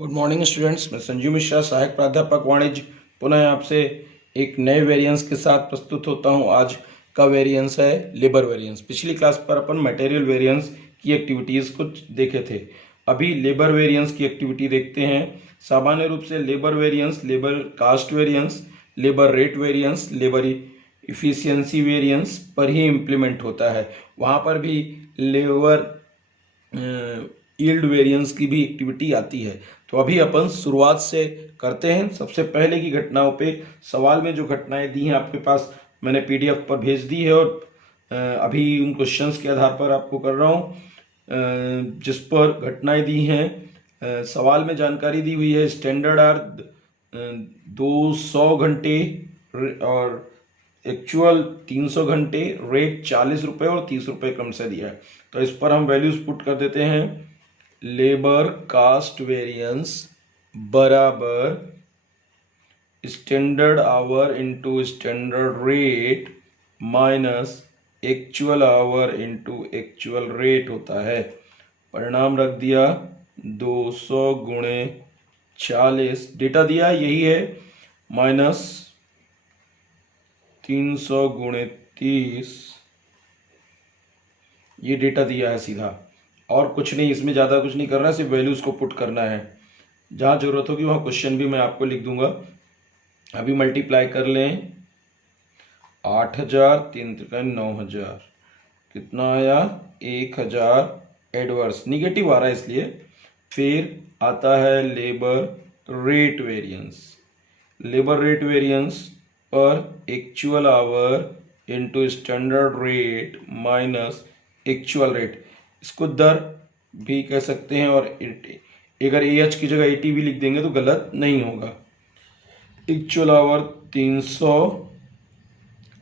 Good morning students, मैं संजीव मिश्रा, सहायक प्राध्यापक वाणिज्य, पुनः आपसे एक नए वेरिएंस के साथ प्रस्तुत होता हूं। आज का वेरिएंस है लेबर वेरिएंस। पिछली क्लास पर अपन मटेरियल वेरिएंस की एक्टिविटीज़ को देखे थे। अभी लेबर वेरिएंस की एक्टिविटी देखते हैं। सामान्य रूप से labour variance, labour cost variance, labour rate variance, labour efficiency variance पर ही इम्प्लीमेंट होता है। वहाँ पर भी लेबर यील्ड वेरिएंस की भी एक्टिविटी आती है। तो अभी अपन शुरुआत से करते हैं। सबसे पहले की घटनाओं पे सवाल में जो घटनाएं दी हैं आपके पास मैंने पीडीएफ पर भेज दी है, और अभी उन क्वेश्चंस के आधार पर आपको कर रहा हूँ जिस पर घटनाएं दी हैं। सवाल में जानकारी दी हुई है स्टैंडर्ड आर 200 घंटे और एक्चुअल 300 घंटे, रेट 40 रुपये और 30 रुपये क्रम से दिया है। तो इस पर हम वैल्यूज पुट कर देते हैं। लेबर कास्ट वेरिएंस बराबर standard our into standard rate minus actual hour into actual rate होता है। परिणाम रख दिया 200 गुणे 40, डेटा दिया यही है, माइनस 300 गुणे 30, ये डेटा दिया है सीधा, और कुछ नहीं, इसमें ज़्यादा कुछ नहीं करना है, सिर्फ वैल्यूज़ को पुट करना है। जहाँ ज़रूरत होगी वहाँ क्वेश्चन भी मैं आपको लिख दूंगा। अभी मल्टीप्लाई कर लें, 8000 3 3 9000, कितना आया 1000 एडवर्स, निगेटिव आ रहा है इसलिए। फिर आता है labour rate variance. Labour rate variance पर actual hour into standard rate minus actual rate, इसको दर भी कह सकते हैं, और अगर AH की जगह AT भी लिख देंगे तो गलत नहीं होगा। एक्चुअल आवर 300,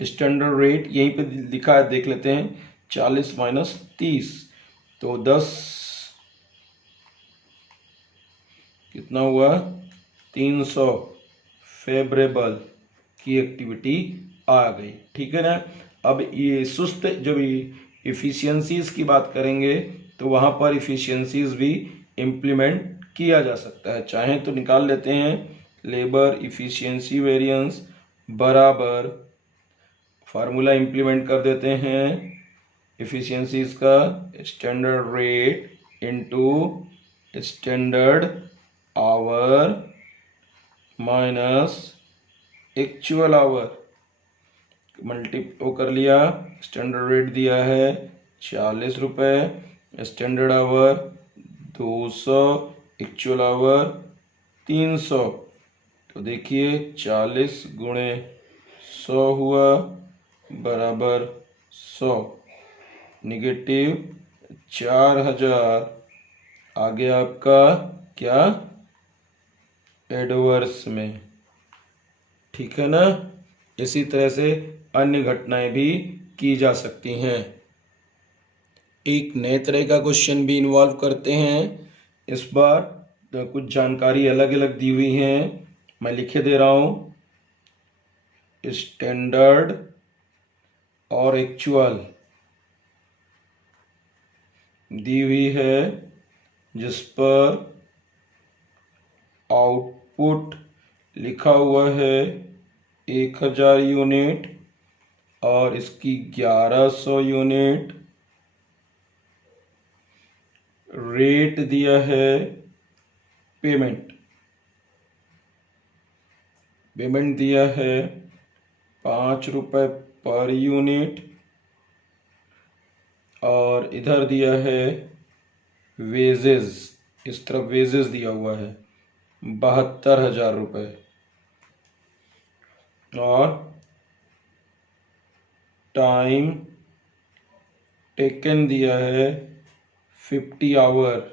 स्टैंडर्ड रेट यहीं पे लिखा है, देख लेते हैं, 40 माइनस 30 तो 10, कितना हुआ 300। फेवरेबल की एक्टिविटी आ गई, ठीक है ना। अब ये सुस्त, जब इफिशियंसीज की बात करेंगे तो वहाँ पर इफिशियंसीज भी इम्प्लीमेंट किया जा सकता है। चाहे तो निकाल लेते हैं, लेबर इफिशियंसी वेरिएंस बराबर, फार्मूला इम्प्लीमेंट कर देते हैं इफिशियंसीज का, standard rate into standard our minus actual our, multiply कर लिया। स्टैंडर्ड रेट दिया है 40 रुपये, स्टैंडर्ड आवर 200, एक्चुअल आवर 300। तो देखिए 40 गुणे 100 हुआ बराबर 100, निगेटिव 4000 आ गया आपका क्या, एडवर्स में, ठीक है ना। इसी तरह से अन्य घटनाएं भी की जा सकती हैं। एक नए तरह का क्वेश्चन भी इन्वॉल्व करते हैं। इस बार कुछ जानकारी अलग अलग दी हुई है, मैं लिखे दे रहा हूं। स्टैंडर्ड और एक्चुअल दी हुई है, जिस पर आउटपुट लिखा हुआ है 1000 यूनिट और इसकी 1100 यूनिट, रेट दिया है, पेमेंट दिया है 5 रुपये पर यूनिट, और इधर दिया है वेजेस, इस तरफ वेजेस दिया हुआ है 72,000 रुपये, और टाइम टेकन दिया है 50 आवर,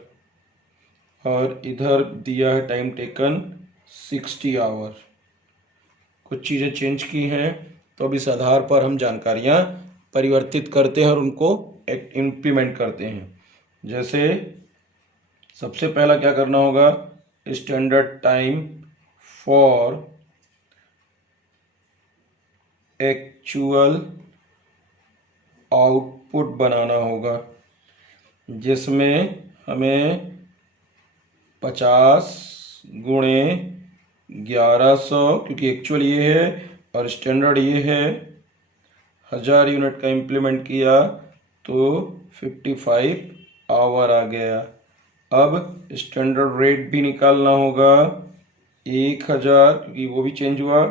और इधर दिया है टाइम टेकन 60 आवर। कुछ चीज़ें चेंज की हैं, तो अब इस आधार पर हम जानकारियाँ परिवर्तित करते हैं और उनको इम्प्लीमेंट करते हैं। जैसे सबसे पहला क्या करना होगा, standard time for actual output बनाना होगा, जिसमें हमें 50 गुणे 1100, क्योंकि एक्चुअल ये है और स्टैंडर्ड ये है। 1000 यूनिट का इम्प्लीमेंट किया तो 55 आवर आ गया। अब स्टैंडर्ड रेट भी निकालना होगा। 1000, क्योंकि वो भी चेंज हुआ,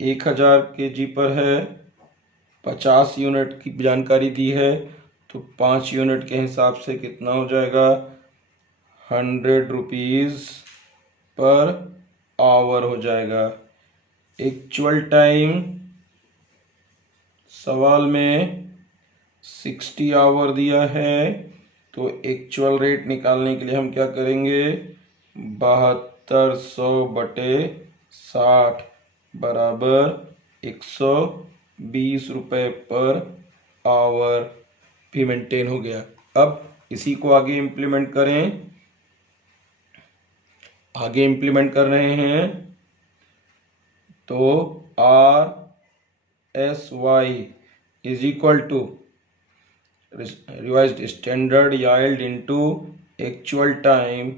1000 kg पर है, 50 यूनिट की जानकारी दी है, तो 5 यूनिट के हिसाब से कितना हो जाएगा, 100 रुपीज़ पर आवर हो जाएगा। एक्चुअल टाइम सवाल में 60 आवर दिया है, तो एक्चुअल रेट निकालने के लिए हम क्या करेंगे, 7200 बटे 60 बराबर 120 रुपये पर आवर भी मेंटेन हो गया। अब इसी को आगे इम्प्लीमेंट करें। आगे इम्प्लीमेंट कर रहे हैं तो RSY is equal to revised standard yield into actual time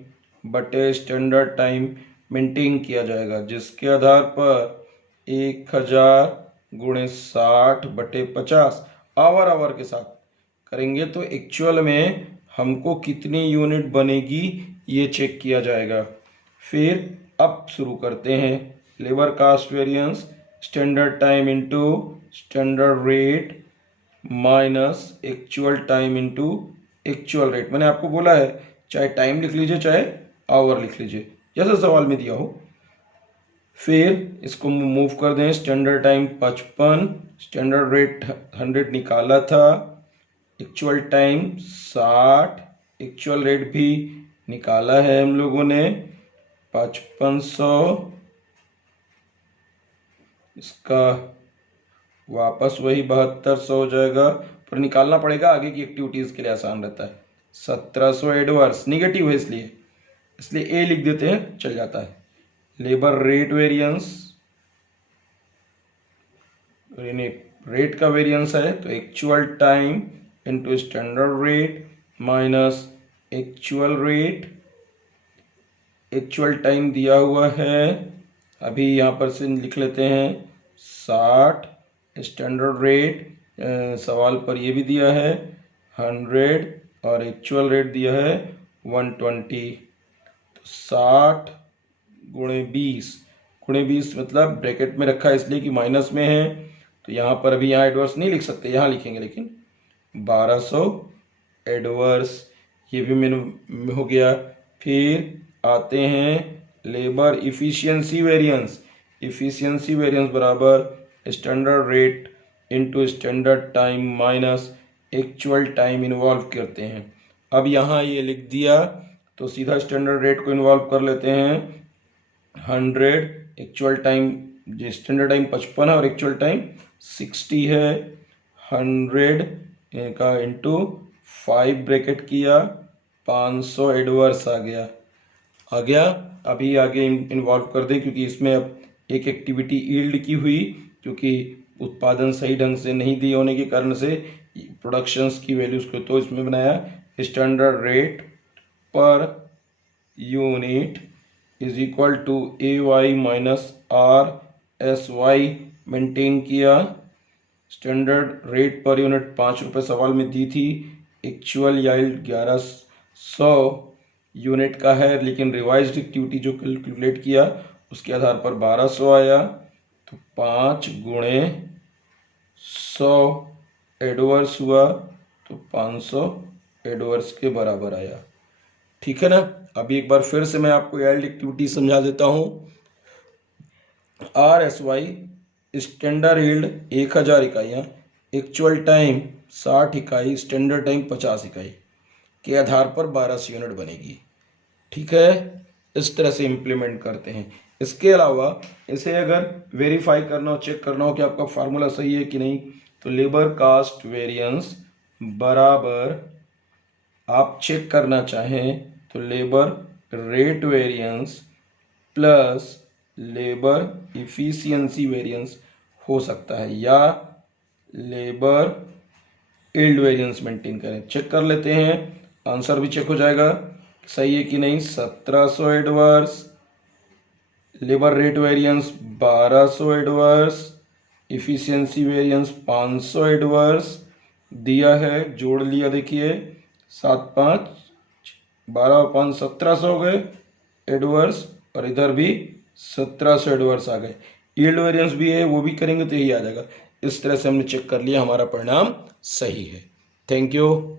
बटे स्टैंडर्ड टाइम मेंटेन किया जाएगा, जिसके आधार पर 1000 गुणे 60 बटे 50 आवर के साथ करेंगे तो एक्चुअल में हमको कितनी यूनिट बनेगी ये चेक किया जाएगा। फिर अब शुरू करते हैं। Labour cost variance standard time into standard rate minus actual time into actual rate. मैंने आपको बोला है चाहे टाइम लिख लीजिए चाहे आवर लिख लीजिए, जैसा सवाल में दिया हो। फिर इसको मूव कर दें। स्टैंडर्ड टाइम 55, स्टैंडर्ड रेट 100 निकाला था, एक्चुअल टाइम 60, एक्चुअल रेट भी निकाला है हम लोगों ने 5500, इसका वापस वही 7200 हो जाएगा, पर निकालना पड़ेगा, आगे की एक्टिविटीज के लिए आसान रहता है। 1700 एडवर्स नेगेटिव है इसलिए ए लिख देते हैं, चल जाता है। लेबर रेट वेरिएंस, रेट का वेरिएंस है तो actual time into standard rate minus actual rate. Actual time दिया हुआ है, अभी यहाँ पर से लिख लेते हैं 60, स्टैंडर्ड रेट सवाल पर ये भी दिया है 100 और एक्चुअल रेट दिया है 120। तो 60 गुणे 20 मतलब ब्रैकेट में रखा है इसलिए कि माइनस में है, तो यहाँ पर अभी यहाँ एडवर्स नहीं लिख सकते, यहाँ लिखेंगे, लेकिन 1200 एडवर्स ये भी मैंने हो गया। फिर आते हैं लेबर इफिशियंसी वेरिएंस बराबर standard rate into standard time minus actual time involve करते हैं। अब यहाँ ये लिख दिया तो सीधा स्टैंडर्ड रेट को इन्वॉल्व कर लेते हैं। 100 एक्चुअल टाइम, स्टैंडर्ड टाइम 55 है और एक्चुअल टाइम 60 है, 100 का इंटू 5 ब्रैकेट किया, 500 एडवर्स आ गया। अभी आगे इन्वॉल्व कर दें, क्योंकि इसमें अब एक एक्टिविटी यील्ड की हुई, क्योंकि उत्पादन सही ढंग से नहीं दिए होने के कारण से प्रोडक्शंस की वैल्यूज को, तो इसमें बनाया standard rate per unit is equal to AY minus RSY maintain किया। स्टैंडर्ड रेट पर यूनिट 5 रुपये सवाल में दी थी, एक्चुअल यील्ड 1100 यूनिट का है, लेकिन रिवाइज्ड एक्टिविटी जो कैलकुलेट किया उसके आधार पर 1200 आया, तो 5 गुणे 100 एडवर्स हुआ, तो 500 एडवर्स के बराबर आया। ठीक है ना। अभी एक बार फिर से मैं आपको यील्ड एक्टिविटी समझा देता हूँ। RSY स्टैंडर्ड यील्ड 1000 इकाइयाँ, एक्चुअल टाइम 60 इकाई, स्टैंडर्ड टाइम 50 इकाई के आधार पर 1200 यूनिट बनेगी। ठीक है, इस तरह से इम्प्लीमेंट करते हैं। इसके अलावा इसे अगर वेरीफाई करना हो, चेक करना हो कि आपका फार्मूला सही है कि नहीं, तो लेबर कास्ट वेरिएंस बराबर आप चेक करना चाहें तो labour rate variance plus labour efficiency variance हो सकता है, या लेबर यील्ड वेरिएंस मेंटेन करें। चेक कर लेते हैं, आंसर भी चेक हो जाएगा सही है कि नहीं। 1700 adverse labour rate variance 1200 adverse, efficiency variance 500 adverse दिया है, जोड़ लिया। देखिए 7 5 12 5 1700 हो गए एडवर्स, और इधर भी 1700 एडवर्स आ गए। यील्ड वेरिएंस भी है, वो भी करेंगे तो यही आ जाएगा। इस तरह से हमने चेक कर लिया, हमारा परिणाम सही है। Thank you.